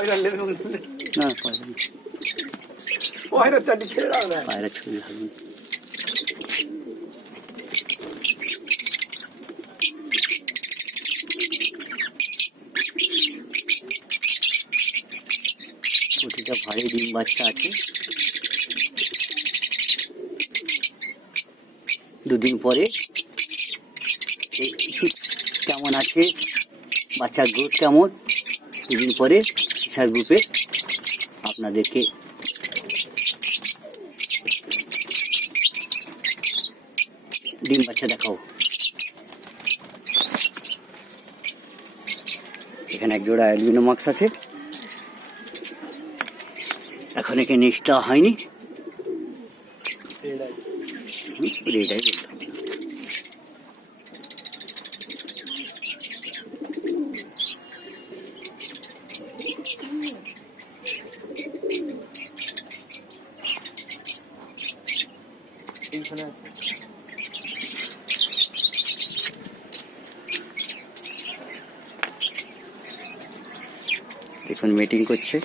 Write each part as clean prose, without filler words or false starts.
পয়রা নেবে না পয়রা চাটি ছেড়ে দাও না, পায়রা ছবি ভালো। প্রতিটা ভারী ডিম বাচ্চা আছে। দুদিন পরে কেমন আছে, বাচ্চার গ্রোথ কেমন, দুদিন পরে ফিশার গ্রুপে আপনাদেরকে ডিম বাচ্চা দেখাও। এখানে এক জোড়া অ্যালবিনো মাক্স আছে, এখন একে নেক্সট দেওয়া হয়নি, রেড আই বলতে হবে। এখন মিটিং করছে।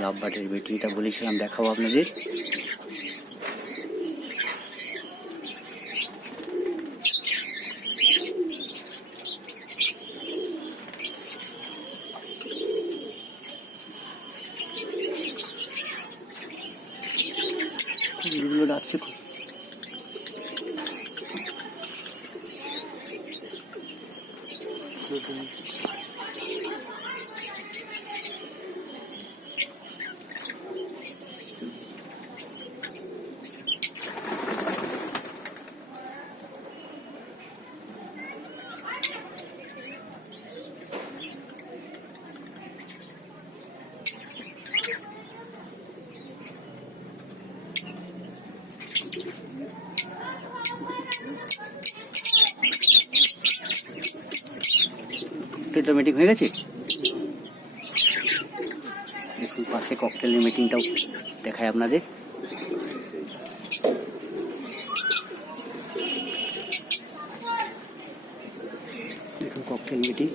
লাভ বাটের মিটিংটা বলেছিলাম দেখাবো আপনাদের। এগুলো ডাকছে খুব। মিটিং হয়ে গেছে, দেখুন পাশে ককটেলের মিটিংটাও দেখায় আপনাদের। দেখুন ককটেল মিটিং,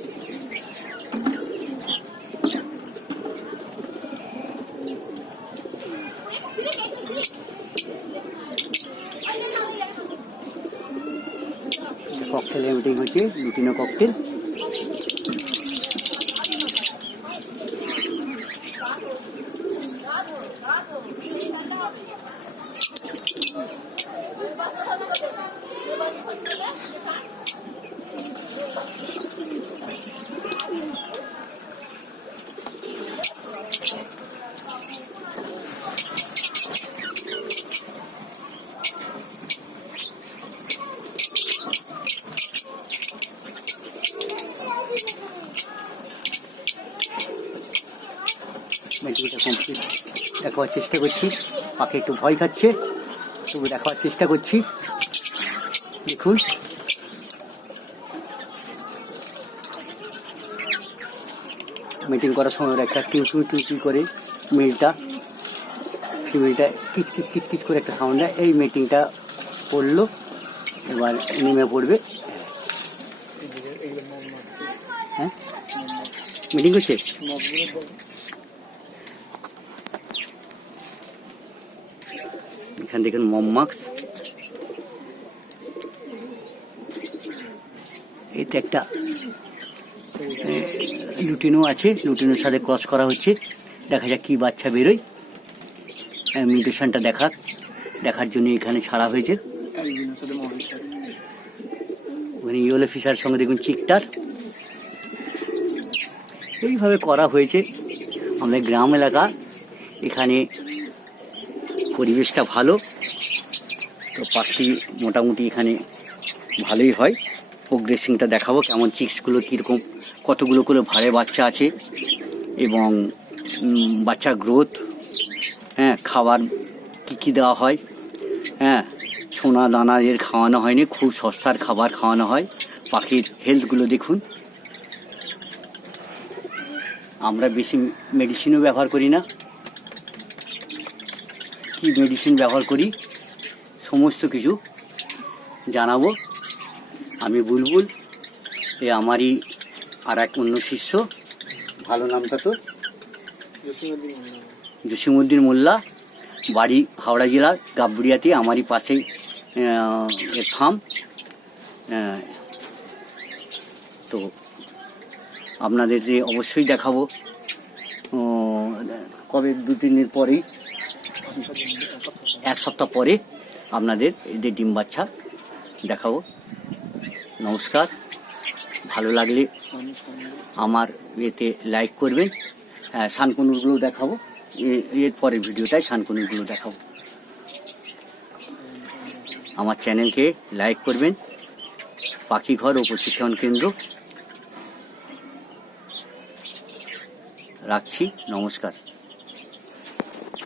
ককটেলের মিটিং হচ্ছে, লুটিনো ককটেল। মিটিংটা কমপ্লিট দেখাবার চেষ্টা করছি, পাখি একটু ভয় খাচ্ছে তবু দেখাবার চেষ্টা করছি। দেখুন মিটিং করার সময় একটা টিউ করে মেলটা ফিমেলটা কিচকিচ কিচকিচ করে একটা সাউন্ড দেয়। এই মিটিংটা পড়লো, এবার নেমে পড়বে। হ্যাঁ মিটিং করছে, এখান দেখুন মমমাক্স, এটা একটা লুটিনো আছে, লুটিনোর সাথে ক্রস করা হচ্ছে, দেখা যাক কি বাচ্চা বেরোয়। মিউটেশনটা দেখার জন্য এখানে ছাড়া হয়েছে। ওখানে ইয়েলো ফিশার সঙ্গে দেখুন চিকটার, এইভাবে করা হয়েছে। আমাদের গ্রাম এলাকা, এখানে পরিবেশটা ভালো, তো পাখি মোটামুটি এখানে ভালোই হয়। প্রোগ্রেসিংটা দেখাবো, কেমন চিক্সগুলো কীরকম, কতগুলো করে ভারে বাচ্চা আছে এবং বাচ্চার গ্রোথ, হ্যাঁ খাবার কী কী দেওয়া হয় হ্যাঁ, সোনা দানা এর খাওয়ানো হয়নি, খুব সস্তার খাবার খাওয়ানো হয়। পাখির হেলথগুলো দেখুন। আমরা বেশি মেডিসিনও ব্যবহার করি না। কি মেডিসিন ব্যবহার করি সমস্ত কিছু জানাবো। আমি বুলবুল, এ আমারই আর এক অন্য শিষ্য। ভালো নামটা তো? জসিমউদ্দিন মোল্লা, বাড়ি হাওড়া জেলার গাবড়িয়াতে, আমারই পাশেই ফার্ম। তো আপনাদের অবশ্যই দেখাবো কবে 2-3 দিন পরেই, 1 সপ্তাহ পরে আপনাদের এদের ডিম বাচ্চা দেখাবো। নমস্কার। ভালো লাগলে আমার এতে লাইক করবেন। হ্যাঁ, শানকুনুরগুলো দেখাবো, এর পরের ভিডিওটায় শানকুনুরগুলো দেখাবো। আমার চ্যানেলকে লাইক করবেন। পাখিঘর ও প্রশিক্ষণ কেন্দ্র। রাখছি, নমস্কার।